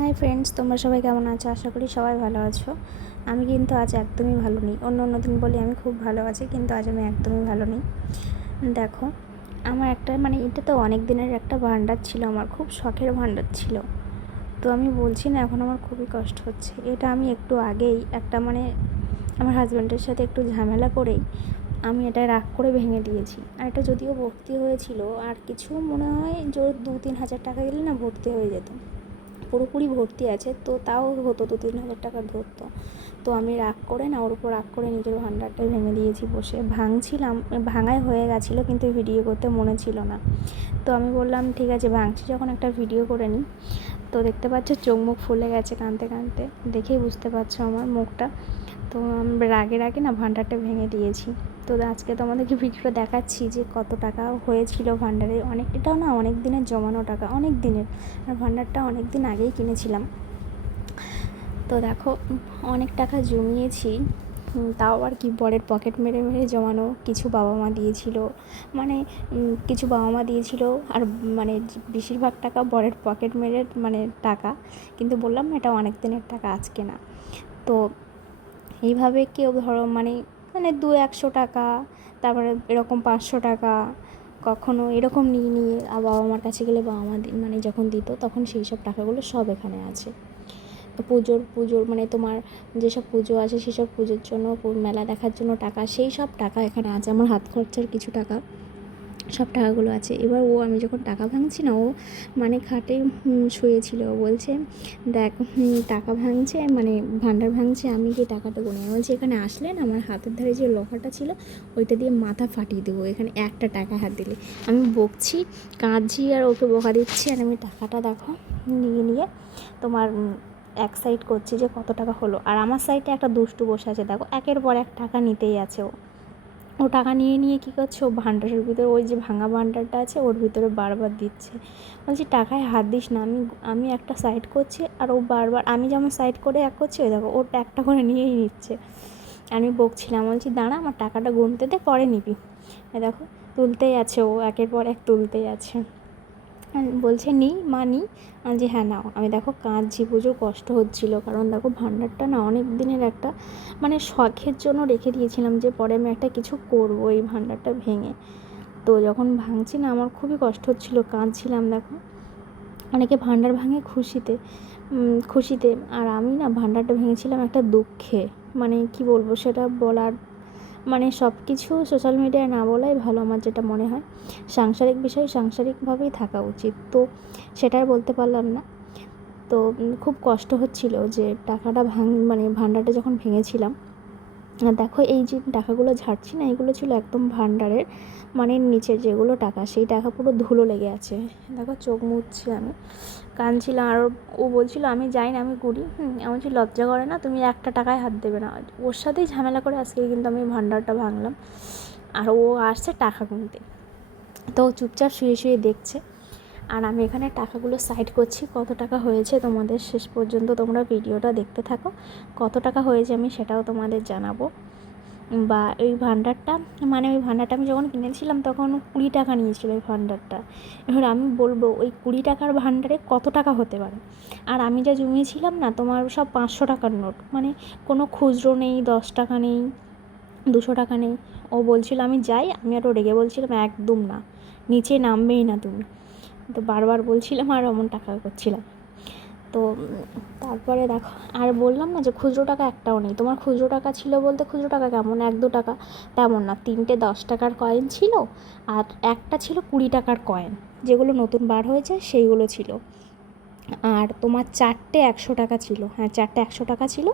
Hi friends তোমরা সবাই কেমন আছো? আশা করি সবাই ভালো আছো। আমি কিন্তু আজ একদমই ভালো নেই। অন্য অন্য দিন বলি আমি খুব ভালো আছি, কিন্তু আজ আমি একদমই ভালো নেই। দেখো, আমার একটা মানে এটা তো অনেক দিনের একটা ভাণ্ডার ছিল আমার, খুব শখের ভাণ্ডার ছিল। তো আমি বলছি না, এখন আমার খুবই কষ্ট হচ্ছে। এটা আমি একটু আগেই একটা মানে আমার হাজব্যান্ডের সাথে একটু ঝামেলা করেই আমি এটা রাগ করে ভেঙে দিয়েছি। আর এটা যদিও ভর্তি হয়েছিল, আর কিছু মনে হয় জোর দু তিন হাজার টাকা গেলে না ভর্তি হয়ে যেত। পুরোপুরি ভর্তি আছে, তো তাও হতো দু তিন হাজার টাকা ধরতো। তো আমি রাগ করে না, ওর উপর রাগ করে নিজের ভাণ্ডারটাই ভেঙে দিয়েছি বসে। ভাঙছিলাম, ভাঙাই হয়ে গেছিল কিন্তু ভিডিও করতে মনে ছিল না। তো আমি বললাম, ঠিক আছে, ভাঙছি, যখন একটা ভিডিও করে নিই। তো দেখতে পাচ্ছ, চোখ মুখ ফুলে গেছে কাঁদতে কাঁদতে দেখেই বুঝতে পারছ আমার মুখটা। তো আমি রাগে রাগে না ভান্ডারটা ভেঙে দিয়েছি। তো আজকে তোমাদেরকে ভিডিওটা দেখাচ্ছি যে কত টাকা হয়েছিল ভান্ডারে। অনেক এটাও না অনেক দিনের জমানো টাকা, অনেক দিনের। আর ভান্ডারটা অনেক দিন আগেই কিনেছিলাম। তো দেখো, অনেক টাকা জমিয়েছি। তাও আর কি বরের পকেট মেরে মেরে জমানো, কিছু বাবা মা দিয়েছিল। মানে কিছু বাবা মা দিয়েছিল আর মানে বেশিরভাগ টাকা বরের পকেট মেরে মানে টাকা। কিন্তু বললাম না, এটা অনেক দিনের টাকা, আজকে না। তো, এইভাবে কেউ ধরো মানে মানে দু একশো টাকা, তারপরে এরকম পাঁচশো টাকা, কখনো এরকম নিয়ে নিয়ে বাবা মার কাছে গেলে বাবা মা মানে যখন দিত তখন সেই সব টাকাগুলো সব এখানে আছে। পুজোর পুজোর মানে তোমার যেসব পুজো আছে সেসব পুজোর জন্য, মেলা দেখার জন্য টাকা, সেই সব টাকা এখানে আছে। আমার হাত খরচার কিছু টাকা। সব টাকাগুলো আছে। এবার ও, আমি যখন টাকা ভাঙছি না, ও মানে খাটে শুয়েছিল। বলছে, দেখ টাকা ভাঙছে মানে ভান্ডার ভাঙছে, আমি গিয়ে টাকাটা গুনে বলছি, এখানে আসলেন আমার হাতের ধারে যে লোহাটা ছিল, ওইটা দিয়ে মাথা ফাটিয়ে দেবো। এখানে একটা টাকা হাত দিলে। আমি বকছি, কাঁদছি, আর ওকে বোকা দিচ্ছি। আর আমি টাকাটা দেখো, নিয়ে নিয়ে তোমার এক সাইড করছি যে কত টাকা হলো। আর আমার সাইডে একটা দুষ্টু বসে আছে, দেখো। একের পর এক টাকা নিতেই আছে ও। ও টাকা নিয়ে নিয়ে কী করছে? ও ভাণ্ডারের ভিতরে ওই যে ভাঙা ভাণ্ডারটা আছে, ওর ভিতরে বারবার দিচ্ছে। বলছি, টাকায় হাত দিস না, আমি আমি একটা সাইড করছি আর ও বারবার, আমি যেমন সাইড করে এক করছি, ওই দেখো ওটা একটা করে নিয়েই নিচ্ছে। আমি বকছিলাম, বলছি, দাঁড়া, আমার টাকাটা গুনতে দে, পরে নিবি। দেখো, তুলতেই আছে ও, একের পর এক তুলতেই আছে। বলছে নিই মা নিই যে হ্যাঁ নাও। আমি দেখো কাঁদছি, প্রচুর কষ্ট হচ্ছিল। কারণ দেখো ভাণ্ডারটা না অনেক দিনের একটা মানে শখের জন্য রেখে দিয়েছিলাম যে পরে আমি একটা কিছু করব এই ভাণ্ডারটা ভেঙে। তো যখন ভাঙছি না, আমার খুবই কষ্ট হচ্ছিল, কাঁদছিলাম দেখো। অনেকে ভাণ্ডার ভাঙে খুশিতে খুশিতে। আর আমি না ভাণ্ডারটা ভেঙেছিলাম একটা দুঃখে। মানে কি বলব, সেটা বলার মানে সব কিছু সোশ্যাল মিডিয়ায় না বলাই ভালো আমার যেটা মনে হয়। সাংসারিক বিষয় সাংসারিকভাবেই থাকা উচিত। তো সেটাই বলতে পারলাম না। তো খুব কষ্ট হচ্ছিল যে টাকাটা ভাঙ মানে ভাণ্ডারটা যখন ভেঙেছিলাম দেখো এই যে টাকাগুলো ঝাড়ছি না, এগুলো ছিল একদম ভান্ডারের মানে নিচের যেগুলো টাকা, সেই টাকা পুরো ধুলো লেগে আছে। দেখো চোখ মুছছি আমি। কাঁদছিলাম আর ও বলছিল, আমি যাই না আমি হুম আমার যে লজ্জা করে না, তুমি একটা টাকায় হাত দেবে না। ওর সাথেই ঝামেলা করে আজকে কিন্তু আমি ভাণ্ডারটা ভাঙলাম। আর ও আসছে টাকা গুনতে। তো চুপচাপ শুয়ে শুয়ে দেখছে। আর আমি এখানে টাকাগুলো সাইড করছি, কত টাকা হয়েছে তোমাদের শেষ পর্যন্ত তোমরা ভিডিওটা দেখতে থাকো। কত টাকা হয়েছে আমি সেটাও তোমাদের জানাব। বা এই ভাণ্ডারটা মানে ওই ভান্ডারটা আমি যখন কিনেছিলাম তখন কুড়ি টাকা নিয়েছিল ওই ভান্ডারটা। এবার আমি বলব, ওই কুড়ি টাকার ভান্ডারে কত টাকা হতে পারে? আর আমি যা জমিয়েছিলাম না, তোমার সব পাঁচশো টাকার নোট মানে কোনো খুচরো নেই, দশ টাকা নেই, দুশো টাকা নেই। ও বলছিল, আমি যাই। আমি আরও রেগে বলছিলাম, একদম না, নিচে নামবেই না তুমি। তো বারবার বলছিলাম আর অমন টাকা করছিলাম। তো তারপরে দেখো, আর বললাম না যে খুচরো টাকা একটাও নেই। তোমার খুচরো টাকা ছিল বলতে খুচরো টাকা কেমন? এক দু টাকা, তেমন না। তিনটে দশ টাকার কয়েন ছিল আর একটা ছিল কুড়ি টাকার কয়েন যেগুলো নতুন বার হয়েছে সেইগুলো ছিল। আর তোমার চারটে একশো টাকা ছিল। হ্যাঁ চারটে একশো টাকা ছিল।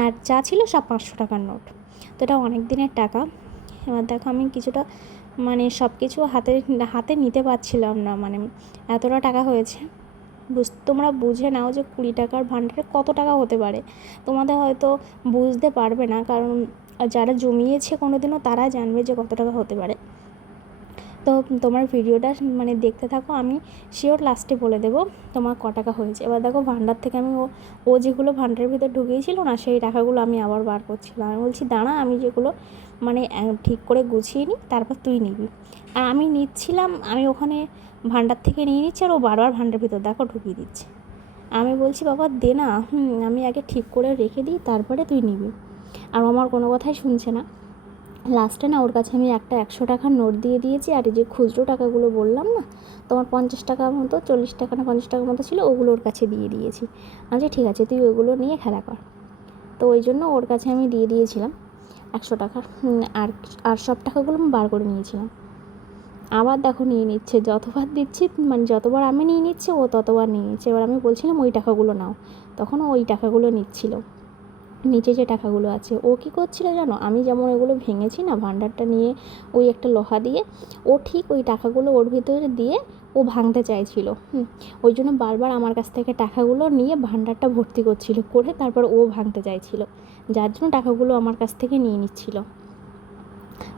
আর যা ছিল সব পাঁচশো টাকার নোট। তো এটা অনেক দিনের টাকা। এবার দেখো আমি কিছুটা মানে সব কিছু হাতে হাতে নিতে পারছিলাম না মানে এতটা টাকা হয়েছে। বুঝ, তোমরা বুঝে নাও যে কুড়ি টাকার ভান্ডারে কত টাকা হতে পারে। তোমাদের হয়তো বুঝতে পারবে না, কারণ যারা জমিয়েছে কোনো দিনও তারা জানবে যে কত টাকা হতে পারে। তো তোমার ভিডিওটা মানে দেখতে থাকো, আমি শিওর লাস্টে বলে দেবো তোমার ক টাকা হয়েছে। এবার দেখো ভান্ডার থেকে আমি ও যেগুলো ভাণ্ডারের ভিতর ঢুকিয়েছিল না, সেই টাকাগুলো আমি আবার বার করছিলাম। আমি বলছি, দাঁড়া, আমি যেগুলো মানে ঠিক করে গুছিয়ে নিই, তারপর তুই নিবি। আর আমি নিচ্ছিলাম, আমি ওখানে ভান্ডার থেকে নিয়ে নিচ্ছি আর ও বারবার ভান্ডার ভিতর দেখো ঢুকিয়ে দিচ্ছে। আমি বলছি, বাবা, দে না আমি আগে ঠিক করে রেখে দিই, তারপরে তুই নিবি। আর আমার কোনো কথাই শুনছে না। লাস্টে না, ওর কাছে আমি একটা একশো টাকার নোট দিয়ে দিয়েছি, আর এই যে খুচরো টাকাগুলো বললাম না, তোমার পঞ্চাশ টাকার মতো, চল্লিশ টাকা না পঞ্চাশ টাকার মতো ছিল, ওগুলো ওর কাছে দিয়ে দিয়েছি। আচ্ছা ঠিক আছে, তুই ওইগুলো নিয়ে খেলা কর। তো ওই জন্য ওর কাছে আমি দিয়ে দিয়েছিলাম একশো টাকা। আর আর সব টাকাগুলো আমি বার করে নিয়েছিলাম। আবার দেখো নিয়ে নিচ্ছে, যতবার দিচ্ছি মানে যতবার আমি নিয়ে নিচ্ছি, ও ততবার নিয়ে নিচ্ছে। এবার আমি বলছিলাম, ওই টাকাগুলো নাও। তখন ওই টাকাগুলো নিচ্ছিল। নিচে যে টাকাগুলো আছে, ও কী করছিল জানো? আমি যেমন এগুলো ভেঙেছি না ভান্ডারটা নিয়ে ওই একটা লোহা দিয়ে, ও ঠিক ওই টাকাগুলো ওর ভিতরে দিয়ে ও ভাঙতে চাইছিল ওই জন্য বারবার আমার কাছ থেকে টাকাগুলো নিয়ে ভাণ্ডারটা ভর্তি করছিল, করে তারপর ও ভাঙতে চাইছিল। যার জন্য টাকাগুলো আমার কাছ থেকে নিয়ে নিচ্ছিল।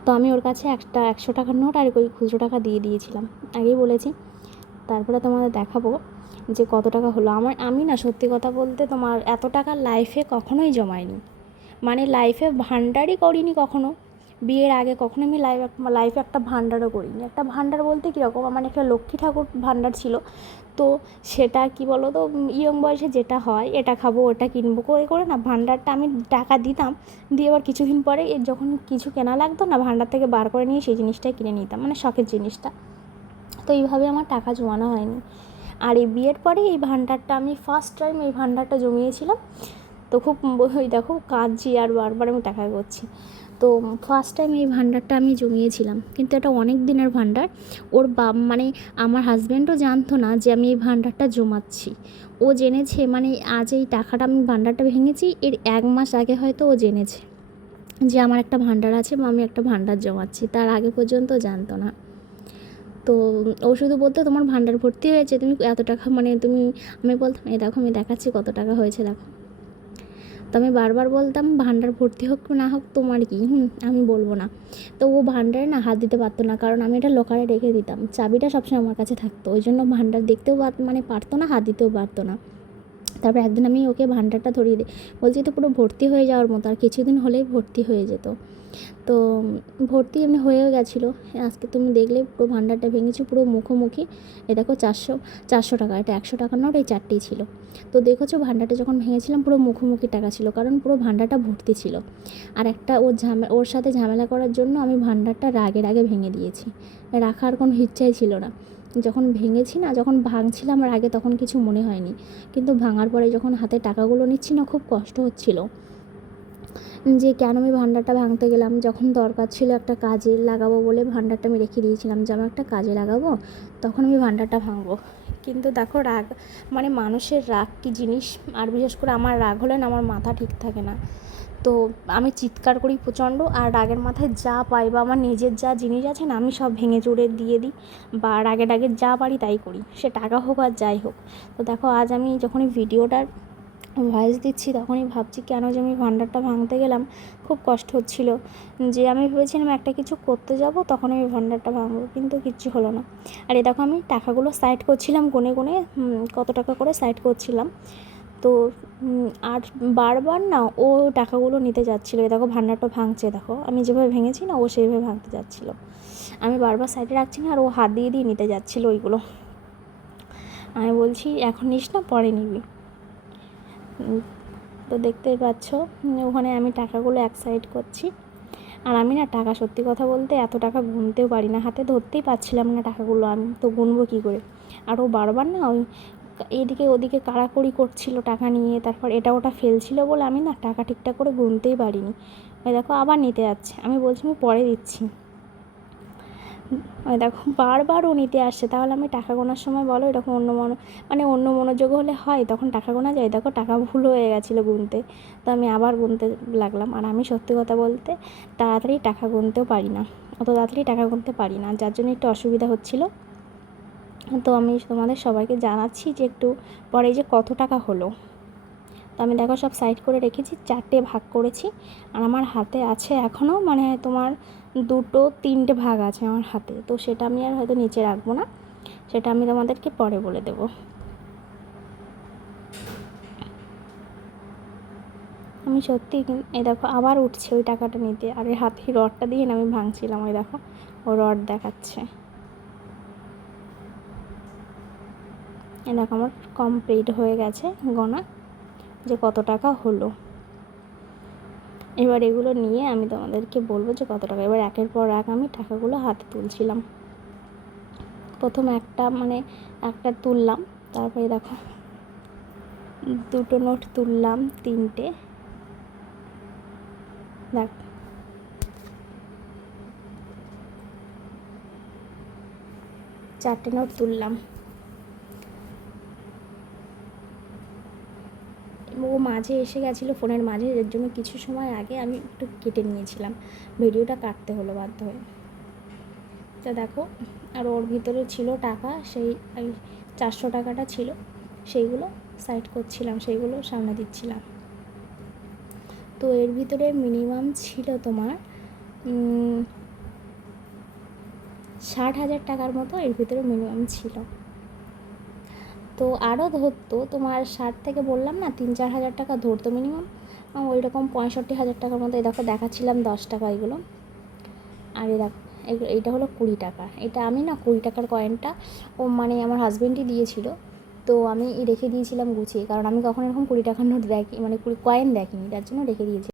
তো আমি ওর কাছে একটা একশো টাকার নোট আর ওই খুচরো টাকা দিয়ে দিয়েছিলাম। আগেই বলেছি। তারপরে তোমাদের দেখাবো। যে কত টাকা হলো। আমার, আমি না সত্যি কথা বলতে তোমার এত টাকা লাইফে কখনোই জমাইনি। মানে লাইফে ভাণ্ডারই করিনি কখনো। বিয়ের আগে কখনো আমি লাইফ লাইফে একটা ভাণ্ডারও করিনি। একটা ভাণ্ডার বলতে কীরকম? আমার একটা লক্ষ্মী ঠাকুর ভাণ্ডার ছিল। তো সেটা কি বলো তো ইয়ং বয়সে যেটা হয়, এটা খাব, ওটা কিনবো, করে করে না ভাণ্ডারটা আমি টাকা দিতাম। দিয়ে আবার কিছুদিন পরে যখন কিছু কেনা লাগতো না, ভাণ্ডার থেকে বার করে নিয়ে সেই জিনিসটাই কিনে নিতাম মানে শখের জিনিসটা। তো এইভাবে আমার টাকা জমানো হয়নি। আর এই বিয়ের পরে এই ভান্ডারটা আমি ফার্স্ট টাইম এই ভান্ডারটা জমিয়েছিলাম। তো খুব ওই দেখো কাঁদছি আর বারবার আমি দেখা করছি। তো ফার্স্ট টাইম এই ভাণ্ডারটা আমি জমিয়েছিলাম। কিন্তু এটা অনেক দিনের ভাণ্ডার। ওর বাপ মানে আমার হাজব্যান্ডও জানতো না যে আমি এই ভাণ্ডারটা জমাচ্ছি। ও জেনেছে মানে আজ এই টাকাটা আমি ভাণ্ডারটা ভেঙেছি, এর এক মাস আগে হয়তো ও জেনেছে যে আমার একটা ভাণ্ডার আছে বা আমি একটা ভাণ্ডার জমাচ্ছি। তার আগে পর্যন্ত জানতো না। তো ও শুধু বলতো তোমার ভান্ডার ভর্তি হয়েছে, তুমি এত টাকা মানে তুমি, আমি বলতাম, এই দেখো, আমি দেখাচ্ছি কত টাকা হয়েছে, দেখো। তো আমি বারবার বলতাম ভান্ডার ভর্তি হোক না হোক, তোমার কি? হুম, আমি বলব না। তো ও ভান্ডারে না হাত দিতে পারতো না, কারণ আমি এটা লোকারে রেখে দিতাম। চাবিটা সবসময় আমার কাছে থাকতো, ওই জন্য ভান্ডার দেখতেও মানে পারতো না, হাত দিতেও পারতো না। তারপর একদিন আমি ওকে ভাণ্ডারটা ধরিয়ে দিই। বলছি তো পুরো ভর্তি হয়ে যাওয়ার মতো, আর কিছুদিন হলেই ভর্তি হয়ে যেত। তো ভর্তি এমনি হয়েও গেছিল। আজকে তুমি দেখলে পুরো ভান্ডারটা ভেঙেছি, পুরো মুখোমুখি। এ দেখো চারশো চারশো টাকা, এটা একশো টাকার নোট এই চারটেই ছিল। তো দেখেছ ভান্ডারটা যখন ভেঙেছিলাম, পুরো মুখোমুখি টাকা ছিল, কারণ পুরো ভান্ডারটা ভর্তি ছিল। আর একটা ওর ঝামে, ওর সাথে ঝামেলা করার জন্য আমি ভাণ্ডারটা রাগে রাগে ভেঙে দিয়েছি। রাখার কোনো ইচ্ছাই ছিল না। যখন ভেঙেছি না, যখন ভাঙছিলাম আর আগে তখন কিছু মনে হয়নি। কিন্তু ভাঙার পরে যখন হাতে টাকাগুলো নিচ্ছি না, খুব কষ্ট হচ্ছিল। যে কেন আমি ভান্ডারটা ভাঙতে গেলাম, যখন দরকার ছিল একটা কাজে লাগাবো বলে ভান্ডারটা আমি রেখে দিয়েছিলাম যে আমার একটা কাজে লাগাবো, তখন আমি ভাণ্ডারটা ভাঙবো। কিন্তু দেখো রাগ মানে মানুষের রাগ কী জিনিস? আর বিশেষ করে আমার রাগ হলে না, আমার মাথা ঠিক থাকে না। তো আমি চিৎকার করি প্রচণ্ড আর রাগের মাথায় যা পাই বা আমার নিজের যা জিনিস আছে না, আমি সব ভেঙে চুরে দিয়ে দিই বা রাগে রাগে যা পারি তাই করি, সে টাকা হোক আর যাই হোক। তো দেখো আজ আমি যখন এই ভিডিওটার ভয়েস দিচ্ছি তখনই ভাবছি কেন যে আমি ভান্ডারটা ভাঙতে গেলাম, খুব কষ্ট হচ্ছিল। যে আমি ভেবেছিলাম একটা কিছু করতে যাব, তখন আমি ভান্ডারটা ভাঙবো, কিন্তু কিচ্ছু হলো না। আর এ দেখো আমি টাকাগুলো সাইড করছিলাম গুনে গুনে কত টাকা করে সাইড করছিলাম। তো আর বারবার না ও টাকাগুলো নিতে যাচ্ছিল। দেখো ভাণ্ডারটা ভাঙছে, দেখো। আমি যেভাবে ভেঙেছি না, ও সেইভাবে ভাঙতে যাচ্ছিল। আমি বারবার সাইডে রাখছি না, আর ও হাত দিয়ে দিয়ে নিতে যাচ্ছিল ওইগুলো। আমি বলছি, এখন নিস না, পরে নিবি। তো দেখতেই পাচ্ছ ওখানে আমি টাকাগুলো এক সাইড করছি। আর আমি না টাকা, সত্যি কথা বলতে এত টাকা গুনতেও পারি না। হাতে ধরতেই পারছিলাম না টাকাগুলো আমি, তো গুনবো কী করে? আর ও বারবার না ওই এদিকে ওদিকে কাড়াকড়ি করছিল টাকা নিয়ে, তারপর এটা ওটা ফেলছিল বলে আমি না টাকা ঠিকঠাক করে গুনতেই পারিনি। ওই দেখো আবার নিতে যাচ্ছে। আমি বলছি, আমি পরে দিচ্ছি। ওই দেখো, বারবার ও নিতে আসছে। তাহলে আমি টাকা গোনার সময় বলো, এরকম অন্য মনো মানে অন্য মনোযোগ হলে হয়, তখন টাকা গোনা যায়। দেখো, টাকা ভুল হয়ে গেছিল গুনতে। তো আমি আবার গুনতে লাগলাম। আর আমি সত্যি কথা বলতে তাড়াতাড়ি টাকা গুনতেও পারি না। অত তাড়াতাড়ি টাকা গুনতে পারি না। যার জন্য একটু অসুবিধা হচ্ছিল। তো আমি তোমাদের সবাইকে জানাচ্ছি যে একটু পরে যে কত টাকা হলো। তো আমি দেখো সব সাইড করে রেখেছি, চারটে ভাগ করেছি। আর আমার হাতে আছে এখনও মানে তোমার দুটো, তিনটে ভাগ আছে আমার হাতে। তো সেটা আমি আর হয়তো নিচে রাখব না। সেটা আমি তোমাদেরকে পরে বলে দেবো। আমি সত্যি এই দেখো আবার উঠছে ওই টাকাটা নিতে। আর এই হাতে রডটা দিয়ে আমি ভাঙছিলাম, ওই দেখো। ও রড দেখাচ্ছে। এ দেখো আমার কমপ্লিট হয়ে গেছে গোনা যে কত টাকা হলো। এবার এগুলো নিয়ে আমি তোমাদেরকে বলব যে কত টাকা। এবার একের পর এক আমি টাকাগুলো হাতে তুলছিলাম। প্রথম একটা মানে একটা তুললাম, তারপরে দেখো দুটো নোট তুললাম তিনটে। দেখ। চারটে নোট তুললাম। ও মাঝে এসে গেছিল ফোনের মাঝে, এর জন্য কিছু সময় আগে আমি একটু কেটে নিয়েছিলাম। ভিডিওটা কাটতে হলো বাধ্য হয়ে। তো দেখো, আর ওর ভিতরে ছিল টাকা, সেই চারশো টাকাটা ছিল, সেইগুলো সাইড করছিলাম, সেইগুলো সামনে দিচ্ছিলাম। তো এর ভিতরে মিনিমাম ছিল তোমার ষাট হাজার টাকার মতো এর ভিতরে মিনিমাম ছিল। তো আরও ধরতো, তোমার ষাট থেকে বললাম না, তিন চার হাজার টাকা ধরতো মিনিমাম ওই রকম পঁয়ষট্টি হাজার টাকার মতো দেখো দেখাচ্ছিলাম দশ টাকা এগুলো। আর এই দেখো এইটা হলো কুড়ি টাকা। এটা আমি না কুড়ি টাকার কয়েনটা ও মানে আমার হাজব্যান্ডই দিয়েছিল। তো আমি রেখে দিয়েছিলাম গুছিয়ে, কারণ আমি কখনো এরকম কুড়ি টাকার নোট দেখি মানে কুড়ি কয়েন দেখিনি, তার জন্য রেখে দিয়েছি।